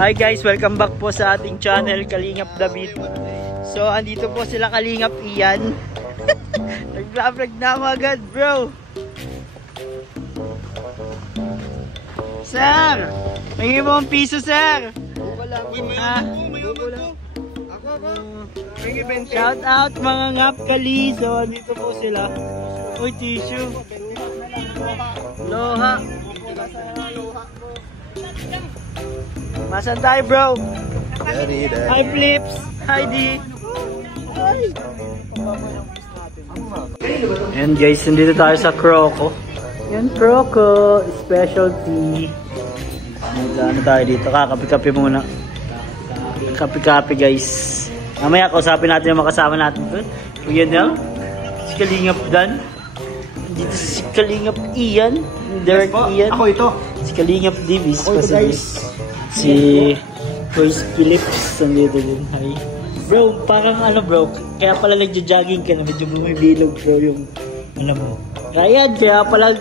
Hi guys, welcome back po sa ating channel, Kalingap David. So, andito po sila Kalingap Ian. Nag-vlog na ako agad, bro. Sir, may mo ang piso, sir. Uy, mayaman ko. Ako. Shout out mga ngap kali. So, andito po sila. Uy, tissue. Loha. Masan tayo, bro? Hi, Flips. Hi, D. Ayan guys, nandito tayo sa Croco. Yan, Croco. Specialty. Ano tayo dito? Kakapi-kapi muna. Kapi-kapi guys. Mamaya kausapin natin yung makasama natin doon. Kuya Nel. Si Kalingap Dan. Dito si Kalingap Ian. Derek Ian. Ako ito. Si Kalingap Divis. Si Royce Phillips. Nandito din. Hi. Bro, parang ano bro. Kaya pala nagja-jogging ka na. Medyo bumibilog bro yung ano mo. Ryan, kaya pala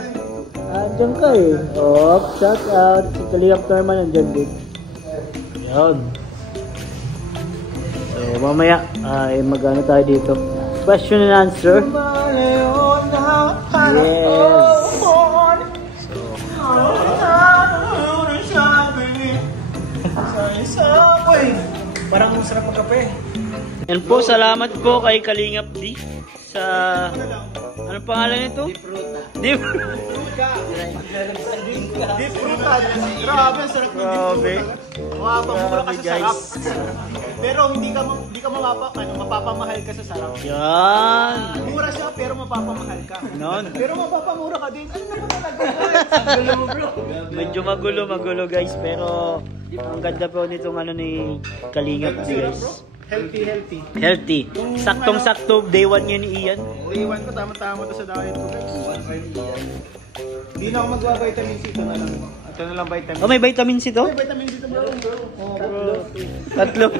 andyan ka eh. Oh, shout out. Si Kalingap Norman andyan din. Yan. So, mamaya ay mag-ano tayo dito. Question and answer. Yes. Parang masarap magkape. Yan po, salamat po kay Kalingap D sa anong pangalan nito? Deep Fruta. Grabe, sarap ng Grabe. Mapapamura ka sa sarap. Pero hindi ka mapapamahal ka sa sarap. Yan. Mura siya pero mapapamahal ka. Non. Pero mapapamura ka din. Ano naman talaga guys? Medyo magulo guys, pero ang ganda po nitong ano ni Kalingap D guys. Healthy. Saktong-sakto, day 1 yun ni Ian. Iwan ko, tama-tama to sa diet ko guys. Hindi na ako magwa-vitamin C. Ito na lang. Ito na lang vitamin C. Oh, may vitamin C to? May vitamin C to bro. Oh bro. Tatlo.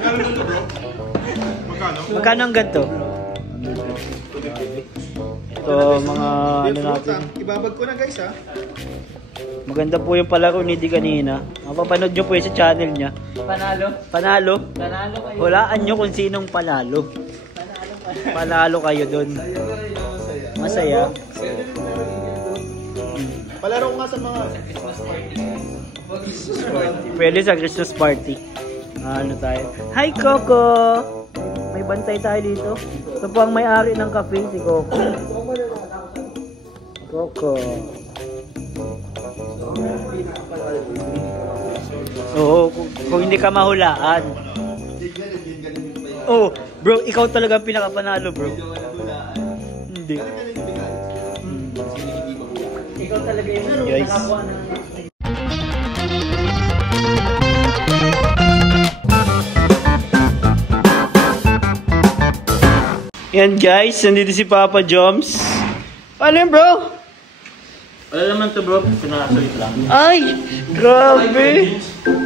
Magkano ang ganito? Ito, mga ano natin. Ibabag ko na guys ha. Maganda po yung palaro ni Di kanina. Mapapanood nyo po yung sa channel niya. Panalo kayo. Hulaan nyo kung sinong panalo. Panalo kayo doon. Masaya. Palaro ko nga sa mga Pwede sa Christmas party. Ano tayo? Hi Coco! May bantay tayo dito. Ito po ang may-ari ng cafe, si Coco. Coco. Oo, kung hindi ka mahulaan. Oh, bro, ikaw talaga ang pinakapanalo, bro. Hindi. Ikaw talaga yung guys. Yan guys, nandito si Papa Joms. Ano yun, bro? Wala naman to bro, pinakasalit lang. Ay, grabe.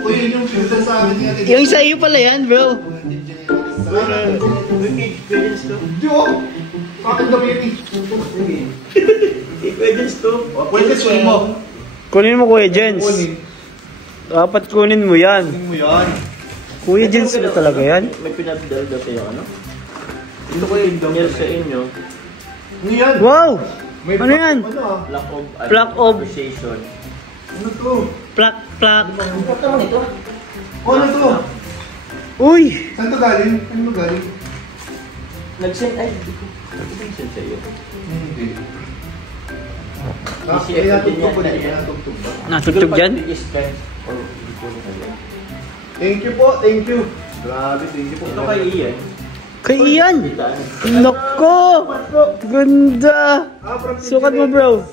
Uy, yun yung filter sa akin nga. Yung sa iyo pala yan, bro. Hindi oh. Akin gamitin. Equations to. Pwede swim mo. Kunin mo Kuya Jens. Dapat kunin mo yan. Kunin mo yan. Kuya Jens na talaga yan. May pinapidalda kayo ano? Ito ko yung dongil sa inyo. Ano yan? Wow! Ano yan? Black of Appreciation. Ano to? Plak. Ano to? Uy! Saan to galing? Ano galing? Nag-send ay, hindi ko nag-send sa iyo. Hindi. DCF Natugtog din ba? yan. Natugtog ba? Natugtog dyan? Thank you po, thank you. Grabe, thank you po. Ito kay Ian. Kay Ian! Nako! Ganda! Sukat mo bro.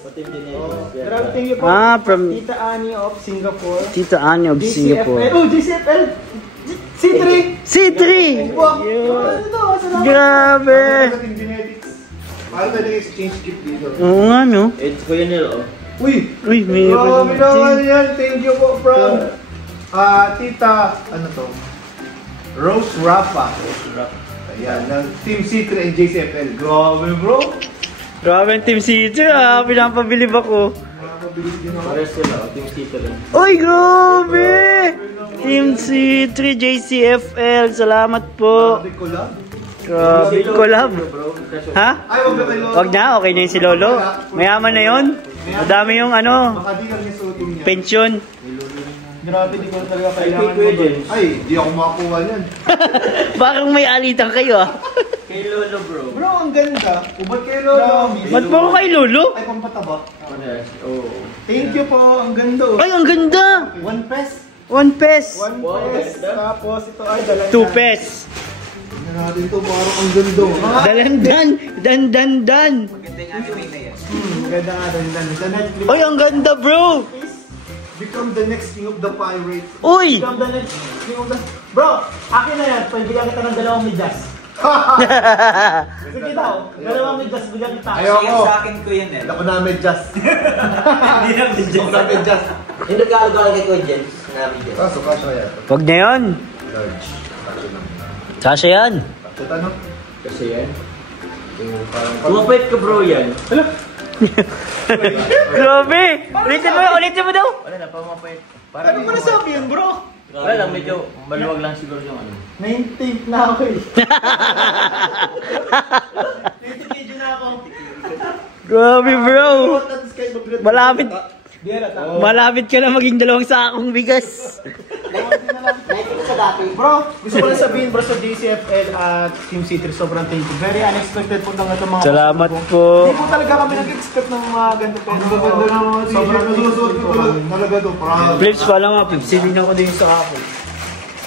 Grabe, thank you po. From Tita Annie of Singapore. Tita Annie of Singapore. Oh, GCFL! C3! C3! Ano to? Grabe! Paano tayo exchange gift dito? Oo nga no. It's Kuya Nel oh. Uy! Uy, may Grabe naman yan. Thank you po from Tita, ano to? Rose Rafa. Ayan, ng Team C3 and JCFL. Grabe bro! Grabe ang Team C3 ah. Pinapabilib ako. mabilis din ako. Pares sila, Team City rin. Uy, grabe! Team C3 JCFL, salamat po. Sabi ko lang. Grabe, collab. Ha? Ay, wag na kayo. Wag na, okay na yung si Lolo. Mayaman na yun. Madami yung ano, Baka di lang yung suotin niya. pensyon. Grabe, di ko talaga kailangan mo. Ay, di ako makakuha yan. Parang may alitan kayo ah. Kay Lolo bro. Bro, ang ganda. Ubat kay Lolo. Ba't po ko kay Lolo? Ay, pampataba. Pares, oo. Thank you po, ang ganda. Ay, ang ganda! 1 pes. 1 pes. 1 Wow, pes. ganda. Tapos ito ay dalan. 2 pes. Tingnan natin to, parang ang ganda. Dalandan. Dan. Ganda nga, dalan. The Netflix Ay, ang ganda bro. is become the next king of the pirates. Uy! Become the next king of the... Bro, akin na yan. Pagbigan kita ng 2 medyas. Sige daw, 2 medyas, bigyan kita. Sige, sa akin ko yun eh. Ako na medyas. Hindi na video. Ako na medyas. Yung nagkakagawa kay Kuya Jens na video. Kaso, kaso yan. Wag na yun. Large. Kaso lang. Kasya yan. Kaso ano? Kasi yan. Yung parang... Kumapit ka bro yan. Grabe! Ulitin mo daw. Wala na, pamapit. Ano mo nasabi yun, bro? Wala lang, medyo maluwag lang siguro yung ano. 19th na ako eh. 20th video na ako. Grabe bro. Malapit. Biyara ta. Malapit ka na maging 2 sakong bigas. Bro, gusto ko lang sabihin bro sa DCFL at Team C3, sobrang thank you. Very unexpected po ng itong mga... Salamat po. Hindi po talaga kami nag-expect ng mga ganito. Sobrang nasusuot ko talaga to. Flips pala nga, Flips. Sinignan ko din sa ako.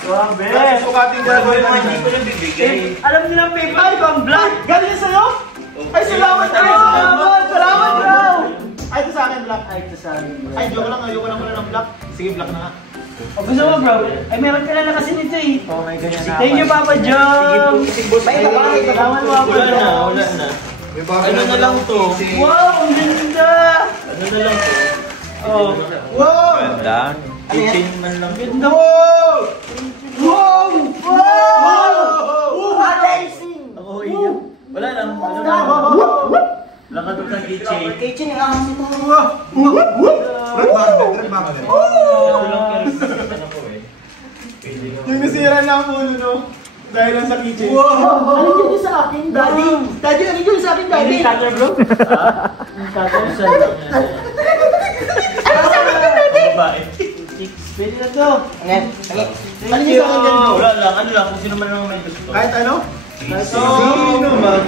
Grabe. Kasi sukating gagawin naman. Hindi ko lang bibigay. Alam niyo lang, PayPal, pang vlog. Galing yan sa'yo? Ay, salamat bro! Salamat bro! Ay, ito sa akin, Black. Ay, ito sa akin. Ay, joke lang muna ng Black. Sige, Black na nga. O gusto mo bro? Ay meron ka na kasi nito eh. Oh my God. Thank you Papa Jom. Salamat mo ako. Wala na, wala na. Ano na lang to? Wow, ang ganda. Ano na lang to? Oh. Wow! Ganda. Kitchen man lang. Ganda. Wow! Wow! Wow! Amazing. Ako iyak. Wala lang. Ano lang. Lakad ng kitchen. Kitchen yung ahas ito. Yung nasira na ang ulo, no? Dahil lang sa kitchen. Ano yun sa akin, Daddy? Daddy, ano yun sa akin, Daddy? Yung cutter bro? Yung cutter sa Babae. Pwede na to. Ano yun sa akin, bro? Wala lang. Ano lang. Kung sino man naman may gusto. Kahit ano? Sino man?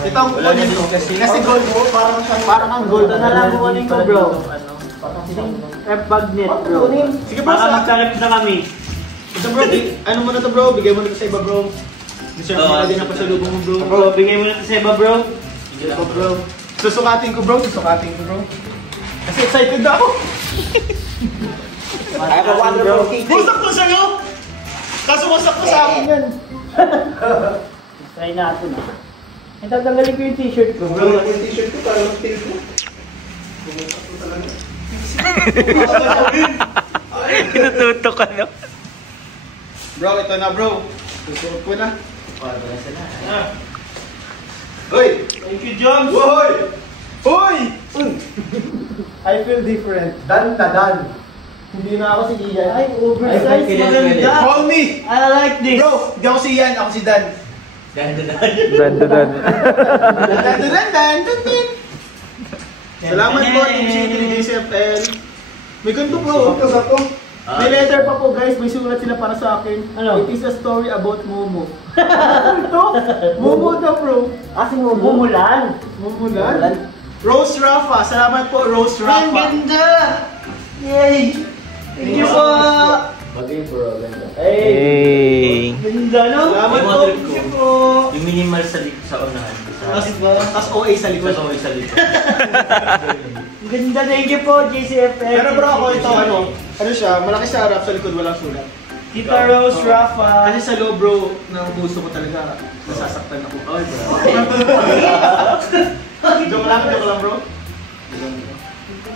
Ito ang Wala na kukunin din ko. kasi. Kasi gold mo, parang ang gold. Ito na lang kukunin ko bro. F-Bagnet bro. Sige bro, Baka sa magkalap na kami. ito bro, ano mo na to bro? Bigay mo na to sa iba bro. Gusto mo na din ang pasalubong mo bro. Bro, bigay mo na ito sa iba bro. Ito bro. Susukatin ko bro, susukatin ko bro. Kasi excited na ako. Ay, pa wonderful kitchen. Busak to sa'yo! Kaso wasak to sa akin yan. Try natin ah. Ito, tanggalin ko yung t-shirt ko bro. Bro, yung t-shirt ko para mag-tail ko. Bumusak to talaga. Tinututok ka no? Bro, ito na bro. Susuot ko na. Hoy! Thank you, Joms! Hoy! Hoy! I feel different. Dan na dan. Hindi na ako si Ian. Ay, oversized. Maganda. Call me! I like this. Bro, hindi ako si Ian, ako si Dan. Ganda. Dan. Salamat po, Team C3 DCFL. May ganito bro, ito sa to. May letter pa po guys, may sulat sila para sa akin. Ano? It is a story about Momo. Ito? Momo daw bro. Kasi mumulan. Mumulan? Rose Rafa, salamat po Rose Rafa. Ang ganda! Yay! Thank you po! Bagay bro. Ganda. Hey! Ganda no? Salamat Yung po. model ko. Thank you po. Yung minimal sa unahan. Tas OA sa likod. Tapos okay sa likod. Ang ganda, thank you po, JCFL. Pero bro ako ito ano siya, malaki sa harap, sa likod walang sulat. Tita Rose Rafa. Kasi sa loob bro, ng puso ko talaga, nasasaktan ako. Oy bro. Joke lang bro.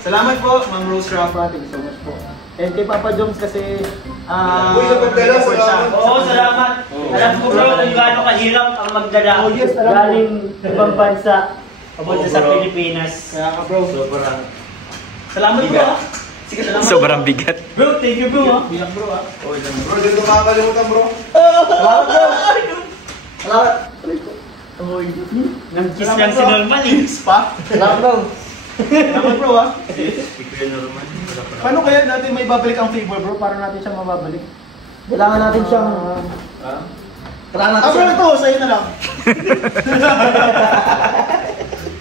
Salamat po, Ma'am Rose Rafa. Thank you so much po. And kay Papa Joms kasi, Uy, sa pagdala, salamat. Oo, salamat. Alam ko bro kung gaano kahirap ang magdala. Oh, yes, alam ko. Galing ibang bansa. Papunta sa Pilipinas. Kaya ka bro. Sobrang Salamat bro ah. Sige, salamat. Sobrang bigat. Bro, thank you bro. Bilang bro ah. Bro, dito makakalimutan bro. Salamat bro. Salamat. Nang kiss lang si Norman eh. Pa. Salamat bro. Salamat bro ah. Kuya Norman. Paano kaya natin may babalik ang flavor bro? Para natin siyang mababalik. Kailangan natin siyang... Kailangan natin siyang... Ito, sa'yo na lang.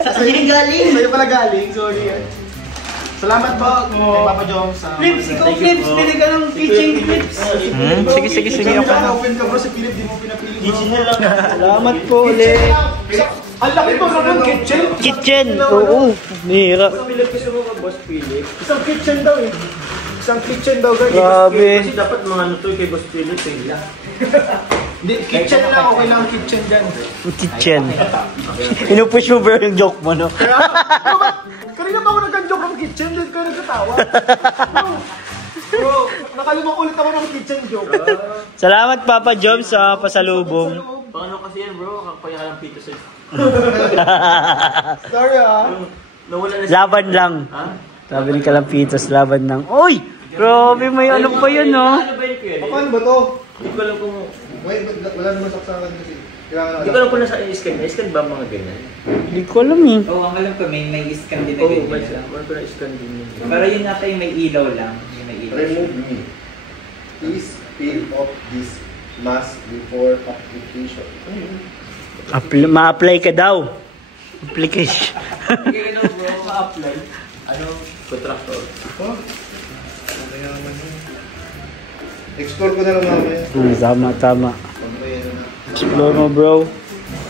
Sa'yo yung galing. Sa'yo pala galing, sorry. Salamat po kay Papa Joms. Flips, ikaw Flips. Pili ka ng kitchen Flips. Sige. Okay. Open ka bro sa Philip, di mo pinapili bro. Kitchen na lang. Salamat po ulit. Ang laki po naman, kitchen. Kitchen. Oo. Nihira. Philip kasi mo ka Boss Philip. Isang kitchen daw eh. Isang kitchen daw guys. Grabe. Kasi dapat mga ano to kay Boss Philip eh. Hindi, kitchen na okay lang kitchen dyan. Kitchen. Inupush mo ba yung joke mo, no? Kanina pa ako nag-joke ng kitchen, dahil kayo nagkatawa. Bro, nakalimang ulit ako ng kitchen joke. Salamat Papa Joms sa pasalubong. Paano kasi yan bro? Kakapaya ka ng pito sa... Sorry ah. Nawala na Laban lang. Ha? Sabi ni Kalampitos, laban lang. Uy! Grabe, may ano pa yun, no? Ano ba yun kuya? Paano ba to? Hindi ko alam kung... Wait, wala naman saksakan kasi. Kailangan Hindi ko alam kung nasa i-scan. I-scan ba mga ganyan? Hindi ko alam eh. Oo, ang alam ko may scan din na Oo, ganyan. ba siya? Meron ko na i-scan din yun. Pero yun nata yung may ilaw lang. Yung may ilaw. Remove me. Please fill up this mask before application. Ma-apply ka daw. Application. Hindi ka bro, ma-apply. Ano? Contractor. Oh? Ano naman yun? Explore ko na lang mamaya. Tama. Mamaya na. Explore mo, bro.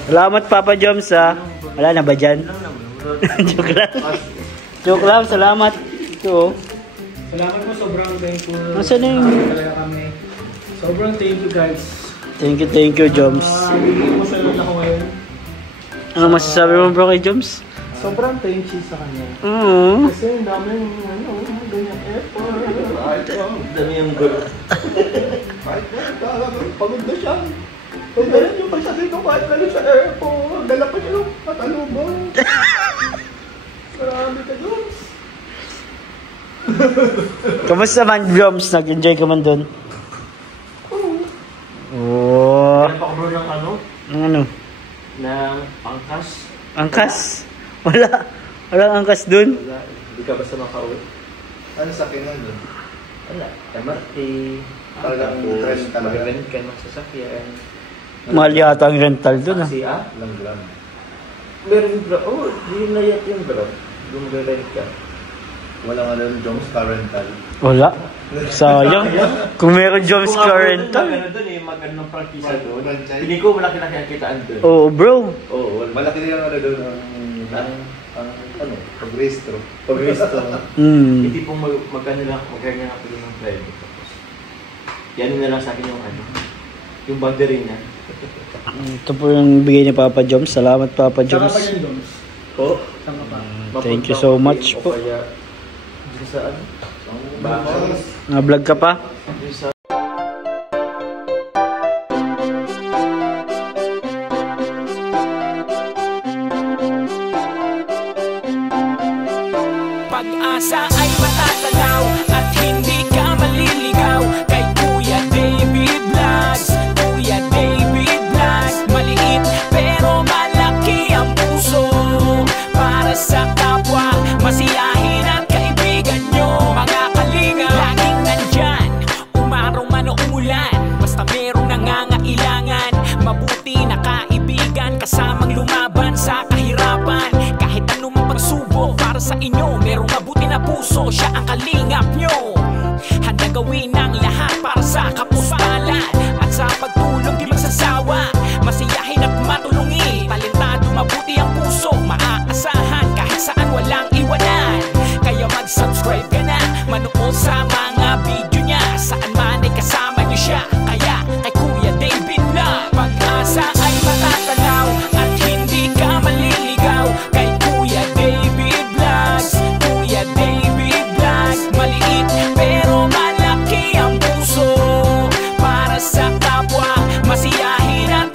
Salamat Papa Joms ha. Wala na ba dyan? Joke lang. Joke lang, salamat. Ito. Salamat mo, sobrang thankful. Nasaan na yun? Talaga kami. Sobrang thank you guys. Thank you, Joms. Bigyan mo sa ako ngayon. Ano masasabi mo, bro, kay Joms? Sobrang thank you sa kanya. Oo. Kasi ang daming ganyan effort. Dami yung gulo. Kahit na, talaga. Pagod na siya. Kung ganyan yung pagsabi ko kahit galing sa airport, dala pa siya ng patalubong. Marami ka doon. Kamusta man, Joms? Nag-enjoy ka man doon? Oo. Kaya pa ko bro ng ano? Ano? Ng angkas. Angkas? Wala. Walang angkas doon. Wala. Hindi ka basta makauwi. Ano sa akin nun doon? Wala. MRT. Talagang trend talaga. Mag-rent ka ng sasakyan. Mahal yata ang rental doon ah. Kasi Lang. meron bro. Oh, di na yat yung bro. Yung rent ka. Wala nga rin Jones car rental. Wala. Sayang. Kung meron Joms car rental. Magano doon eh. Magano ng prangkisa doon. Franchise. Hindi ko malaki-laki ang kitaan doon. Oo, bro. Oo. Malaki din ang ano doon ang ano, pag-restro. Pag-resto. Hmm. Hindi pong magano lang. Magkanya nga pala ng private. Tapos, yan na lang sa akin yung ano. Yung boundary niya. Ito po yung bigay ni Papa Joms. Salamat Papa Saka Joms. pa yan doon. Po? Saan ka pa? Thank you so much po. O kaya, dito sa ano? Bahay. Na-vlog ka pa? Dito sa Pag-asa ay matatanaw at hindi ka maliligaw kay Kuya David Vlogs. Kuya David Vlogs, maliit pero malaki ang puso para sa kapwa, masiyahin at kaibigan nyo. Mga kalinga, laging nandyan, umaraw man o umulan, basta merong nangangailangan. Mabuti na kaibigan, kasamang lumaban sa kahirapan. Kahit anumang pagsubok para sa inyo, merong mabuti na puso, siya ang kalingap nyo. Handa gawin ang lahat para sa kapustalan, at sa pagtulong di magsasawa, masiyahin at matulungin. Talentado, mabuti ang puso, maaasahan kahit saan walang iwanan. Kaya mag-subscribe ka na, manood sa mga video niya, saan man ay kasama niyo siya. Kaya kay Kuya David Vlog, pag-asa ay matatanaw at hindi ka maliligaw kay Kuya David Vlogs. Kuya David Vlogs, maliit pero malaki ang puso para sa kapwa, masiyahin at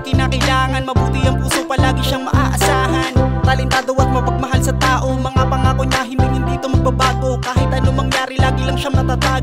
pag kinakailangan. Mabuti ang puso, palagi siyang maaasahan. Talentado at mapagmahal sa tao, mga pangako niya hindi ito magbabago. Kahit ano mangyari, lagi lang siyang natatag.